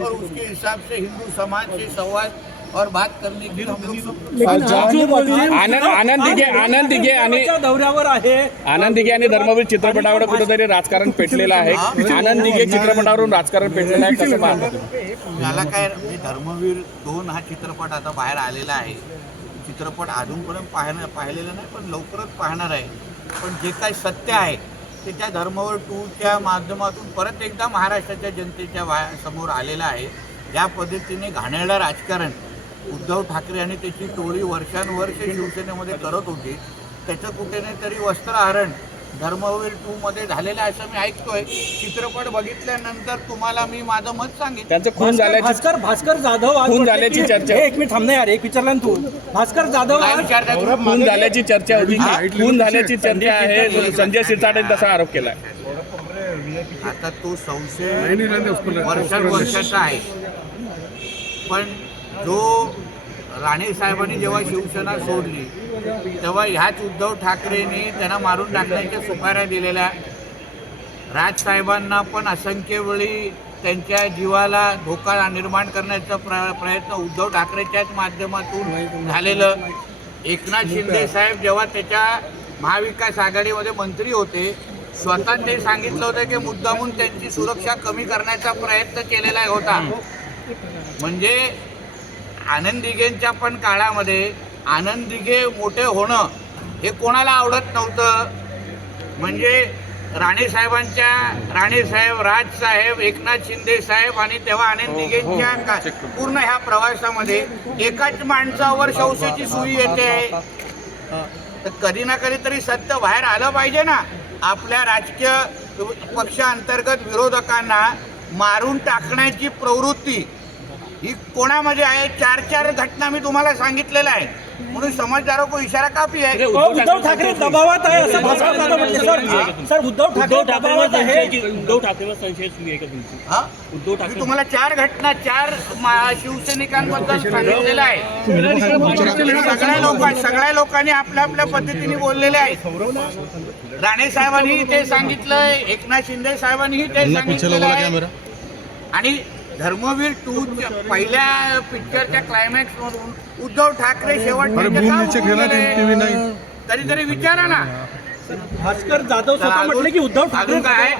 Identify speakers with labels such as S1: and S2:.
S1: उसके हिसाब से हिंदू समाज से संवाद और बात करने की हम लोग
S2: आनंद आनंद दिघे आनंद दिघे आणि
S3: दौऱ्यावर आहे.
S2: आनंद दिघे आणि धर्मवीर चित्रपटावर कुठेतरी राजकारण पेटलेलं आहे. आनंद दिघे चित्रपटावरून राजकारण पेटलेलं आहे कसं पाहता तुम्ही?
S1: याला काय म्हणजे धर्मवीर दोन हा चित्रपट आता बाहेर आलेला आहे. चित्रपट अजूनपर्यंत पाहणं पाहिलेला नाही पण लवकरच पाहणार आहे. पण जे काही सत्य आहे ते त्या टूच्या माध्यमातून परत एकदा महाराष्ट्राच्या जनतेच्या वा समोर आलेला आहे. ज्या पद्धतीने घाणेरडं राजकारण उद्धव ठाकरे आणि त्याची टोळी वर्षानुवर्ष शिवसेनेमध्ये करत होती त्याचं कुठे नाही तरी वस्त्रहरण धर्मवीर टू मध्ये झालेलं आहे असं मी ऐकतोय. चित्रपट बघितल्यानंतर तुम्हाला मी माझं मत सांगेन.
S2: त्यांचं खून
S3: भास्कर
S2: झाल्याची
S3: भास्कर भास्कर जाधव आज
S2: खून झाल्याची
S3: की-
S2: चर्चा.
S3: हे एक मिनिट थांबणे यार एक विचारला ना तू. भास्कर जाधव
S1: काय
S3: आज
S1: विचारता तुम्ही?
S2: खून झाल्याची चर्चा होती. खून झाल्याची चर्चा आहे. संजय शिरसाट तसा आरोप केला.
S1: आता तो संशय वर्षानुवर्षाचा आहे. पण जो राणे साहेबांनी जेव्हा शिवसेना सोडली तेव्हा ह्याच उद्धव ठाकरेंनी त्यांना मारून टाकण्याच्या सुपाऱ्या दिलेल्या. राजसाहेबांना पण असंख्य वेळी त्यांच्या जीवाला धोका निर्माण करण्याचा प्र प्रयत्न उद्धव ठाकरेच्याच माध्यमातून झालेलं. एकनाथ शिंदे साहेब जेव्हा त्याच्या महाविकास आघाडीमध्ये मंत्री होते स्वतः ते सांगितलं होतं की मुद्दामून त्यांची सुरक्षा कमी करण्याचा प्रयत्न केलेला होता. म्हणजे आनंद दिघेंच्या पण काळामध्ये आनंद दिघे मोठे होणं हे कोणाला आवडत नव्हतं. म्हणजे राणे साहेबांच्या राणे साहेब राज साहेब एकनाथ शिंदे साहेब आणि तेव्हा आनंद दिघेंच्या का- पूर्ण ह्या प्रवासामध्ये एकाच माणसावर शौचाची सुई येते. तर कधी ना कधी तरी सत्य बाहेर आलं पाहिजे ना. आपल्या राजकीय पक्षांतर्गत विरोधकांना मारून टाकण्याची प्रवृत्ती ही कोणामध्ये आहे? चार चार घटना मी तुम्हाला सांगितलेल्या आहे म्हणून समजदारों को इशारा काफी आहे?
S3: उद्धव ठाकरे दबावात आहे असं भास्कर जाधव म्हटले सर सर उद्धव ठाकरे दबावात आहे.
S4: उद्धव ठाकरेवर संशय सुरू आहे का तुमची?
S1: हा?
S4: उद्धव
S1: मी
S4: ठाकरे
S1: तुम्हाला चार घटना चार मा- शिवसैनिकांबद्दल सांगितलेलं आहे सगळ्या लोकांनी सगळ्या लोकांनी आपल्या आपल्या पद्धतीने बोललेले आहेत. राणे साहेबांनी ते सांगितलंय एकनाथ शिंदे साहेबांनीही ते सांगितलेलं आहे. आणि धर्मवीर टू पहिल्या पिक्चरच्या क्लायमॅक्स मधून उद्धव ठाकरे शेवट कधीतरी विचारा ना.
S3: भास्कर जाधव स्वतः म्हटले की उद्धव ठाकरे
S1: काय